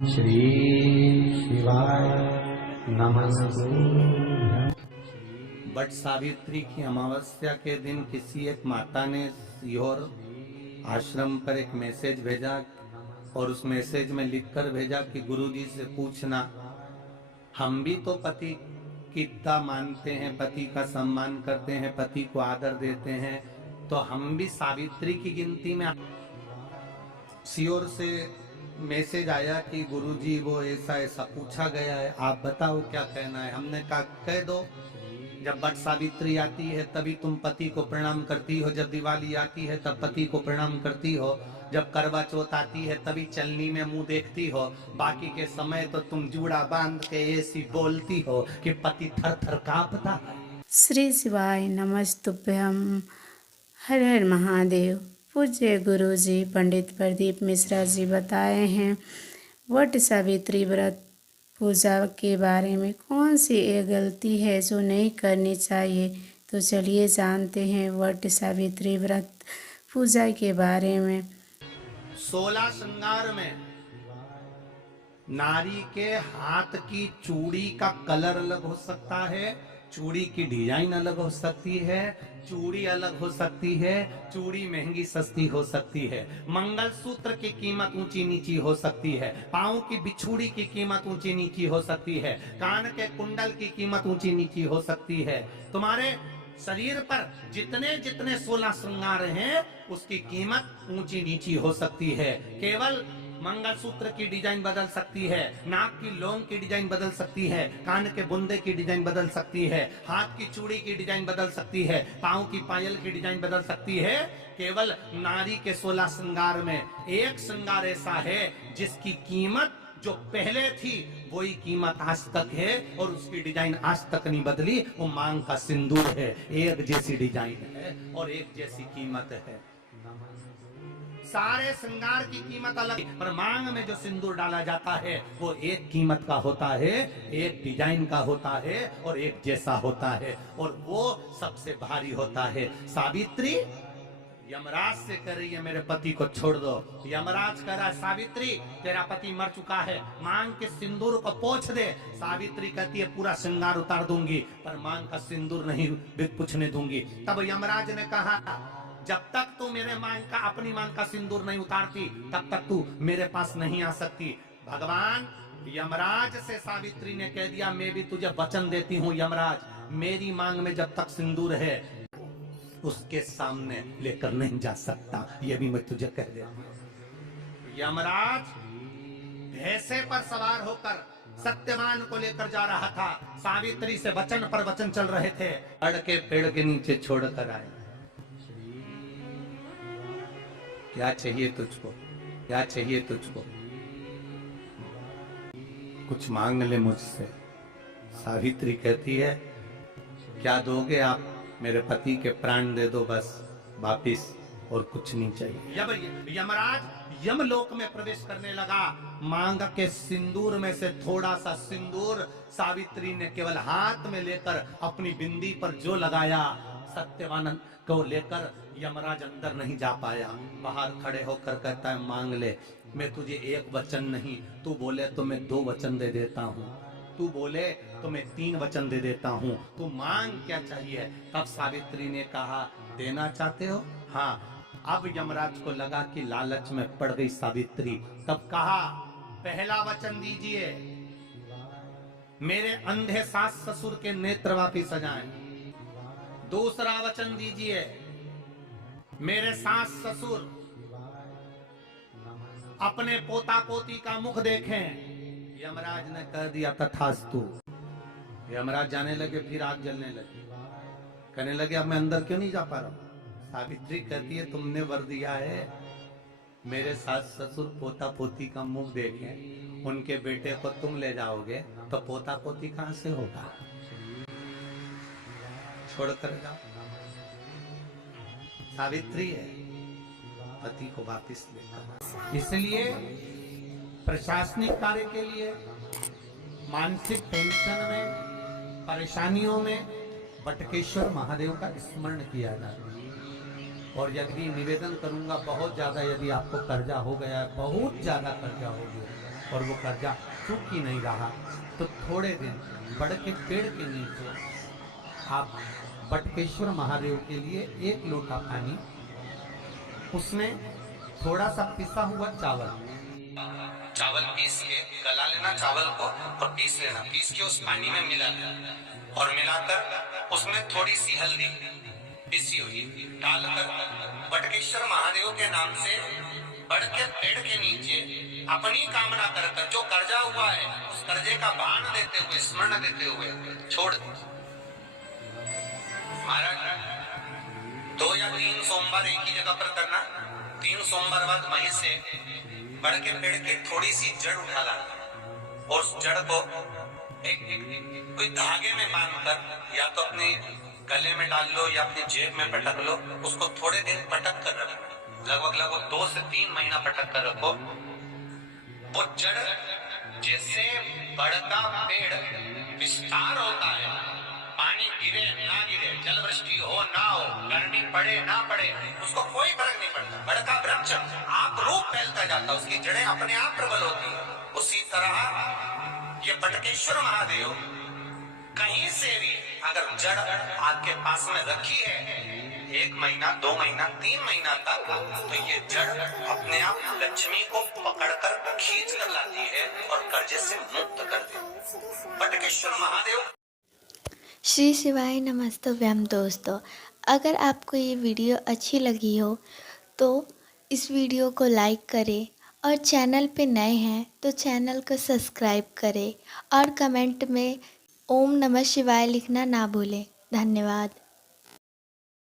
श्री शिवाय नमस्तु। बट सावित्री की अमावस्या के दिन किसी एक माता ने सीहोर आश्रम पर एक मैसेज भेजा और उस मैसेज में लिखकर भेजा कि गुरुजी से पूछना, हम भी तो पति की इतना मानते हैं, पति का सम्मान करते हैं, पति को आदर देते हैं, तो हम भी सावित्री की गिनती में। सीहोर से मैसेज आया कि गुरुजी वो ऐसा ऐसा पूछा गया है, आप बताओ क्या कहना है। हमने कहा कह दो, जब बट सावित्री आती है तभी तुम पति को प्रणाम करती हो, जब दिवाली आती है तब पति को प्रणाम करती हो, जब करवा चौथ आती है तभी चलनी में मुंह देखती हो, बाकी के समय तो तुम जूड़ा बांध के ऐसी बोलती हो कि पति थर थर कांपता है। श्री शिवाय नमस्तुभ्यम। हर हर महादेव। पूज्य गुरु जी पंडित प्रदीप मिश्रा जी बताए हैं वट सावित्री व्रत पूजा के बारे में कौन सी एक गलती है जो नहीं करनी चाहिए। तो चलिए जानते हैं वट सावित्री व्रत पूजा के बारे में। 16 श्रृंगार में नारी के हाथ की चूड़ी का कलर अलग हो सकता है, चूड़ी की डिजाइन अलग हो सकती है, चूड़ी अलग हो सकती है, चूड़ी महंगी सस्ती हो सकती है, मंगलसूत्र की कीमत ऊंची नीची हो सकती है, पाँव की बिछुड़ी की कीमत ऊंची नीची हो सकती है, कान के कुंडल की कीमत ऊंची नीची हो सकती है। तुम्हारे शरीर पर जितने जितने 16 श्रृंगार हैं उसकी कीमत ऊंची नीची हो सकती है। केवल मंगलसूत्र की डिजाइन बदल सकती है, नाक की लौंग की डिजाइन बदल सकती है, कान के बुंदे की डिजाइन बदल सकती है, हाथ की चूड़ी की डिजाइन बदल सकती है, पाँव की पायल की डिजाइन बदल सकती है। केवल नारी के 16 श्रृंगार में एक श्रृंगार ऐसा है जिसकी कीमत जो पहले थी वही कीमत आज तक है और उसकी डिजाइन आज तक नहीं बदली। वो मांग का सिंदूर है, एक जैसी डिजाइन है और एक जैसी कीमत है। सारे श्रृंगार की कीमत अलग, पर मांग में जो सिंदूर डाला जाता है वो एक कीमत का होता है, एक डिजाइन का होता है और एक जैसा होता है और वो सबसे भारी होता है। सावित्री यमराज से कह रही है मेरे पति को छोड़ दो। यमराज कह रहा है सावित्री तेरा पति मर चुका है, मांग के सिंदूर को पोंछ दे। सावित्री कहती है पूरा श्रृंगार उतार दूंगी पर मांग का सिंदूर नहीं पूछने दूंगी। तब यमराज ने कहा जब तक तू मेरे मांग का अपनी मांग का सिंदूर नहीं उतारती तब तक तू मेरे पास नहीं आ सकती। भगवान यमराज से सावित्री ने कह दिया मैं भी तुझे वचन देती हूँ यमराज, मेरी मांग में जब तक सिंदूर है उसके सामने लेकर नहीं जा सकता, ये भी मैं तुझे कह देता हूँ। यमराज भैंसे पर सवार होकर सत्यवान को लेकर जा रहा था, सावित्री से वचन पर वचन चल रहे थे, अड़ के पेड़ के नीचे छोड़कर आए। क्या चाहिए तुझको, क्या चाहिए तुझको, कुछ मांग ले मुझसे। सावित्री कहती है क्या दोगे आप, मेरे पति के प्राण दे दो बस वापिस, और कुछ नहीं चाहिए। यमराज यमलोक में प्रवेश करने लगा, मांग के सिंदूर में से थोड़ा सा सिंदूर सावित्री ने केवल हाथ में लेकर अपनी बिंदी पर जो लगाया, सत्यवान को लेकर यमराज अंदर नहीं जा पाया। बाहर खड़े होकर कहता है मांग ले, मैं तुझे एक वचन नहीं, तू बोले तो मैं 2 वचन दे देता हूँ, तू बोले तो मैं 3 वचन दे देता हूँ, तू मांग क्या चाहिए। तब सावित्री ने कहा देना चाहते हो, हाँ। अब यमराज को लगा कि लालच में पड़ गई सावित्री, तब कहा पहला वचन दीजिए मेरे अंधे सास ससुर के नेत्र वापिस आ जाएं। दूसरा वचन दीजिए मेरे सास ससुर अपने पोता पोती का मुख देखें। यमराज ने कह दिया तथास्तु। यमराज जाने लगे, फिर आग जलने लगी, कहने लगे अब मैं अंदर क्यों नहीं जा पा रहा हूं। सावित्री कहती है तुमने वर दिया है मेरे सास ससुर पोता पोती का मुख देखें, उनके बेटे को तुम ले जाओगे तो पोता पोती कहां से होगा, छोड़कर जाओ। सावित्री है पति को वापिस लेकर। इसलिए प्रशासनिक कार्य के लिए, मानसिक टेंशन में, परेशानियों में बटकेश्वर महादेव का स्मरण किया जाता है। और यदि निवेदन करूंगा बहुत ज्यादा, यदि आपको कर्जा हो गया है, बहुत ज्यादा कर्जा हो गया, और वो कर्जा चूक ही नहीं रहा, तो थोड़े दिन बड़ के पेड़ के नीचे आप बटकेश्वर महादेव के लिए 1 लोटा पानी, उसमें थोड़ा सा पिसा हुआ चावल पीस के गला लेना चावल को और पीस लेना, पीस के उस पानी में मिला और मिलाकर उसमें थोड़ी सी हल्दी पिसी हुई डालकर बटकेश्वर महादेव के नाम से बड़ के पेड़ के नीचे अपनी कामना कर जो कर्जा हुआ है उस कर्जे का बाण देते हुए, स्मरण देते हुए छोड़ दे। महाराज 2 या 3 सोमवार एक ही जगह पर करना, 3 सोमवार बाद वहीं से बड़ के पेड़ की थोड़ी सी जड़ उठा लाना और उस जड़ को एक कोई धागे में बांधकर या तो अपने गले में डाल लो या अपनी जेब में पटक लो, उसको थोड़े दिन पटक कर रखो, लगभग 2 से 3 महीना पटक कर रखो। वो जड़ जैसे बड़का पेड़ विस्तार होता है, पानी गिरे ना गिरे, जल वृष्टि हो ना हो, गर्मी पड़े ना पड़े, उसको कोई फर्क नहीं पड़ता, बड़का वृक्ष आप रूप फैलता जाता, उसकी जड़ें अपने आप प्रबल होती है। उसी तरह ये बटकेश्वर महादेव कहीं से भी अगर जड़ आपके पास में रखी है 1 महीना 2 महीना 3 महीना तक, तो ये जड़ अपने आप लक्ष्मी को पकड़कर खींच कर लाती है और कर्जे से मुक्त कर देती। बटकेश्वर महादेव। श्री शिवाय नमस्तुभ्यम। दोस्तों, अगर आपको ये वीडियो अच्छी लगी हो तो इस वीडियो को लाइक करें और चैनल पे नए हैं तो चैनल को सब्सक्राइब करें और कमेंट में ओम नमः शिवाय लिखना ना भूलें। धन्यवाद।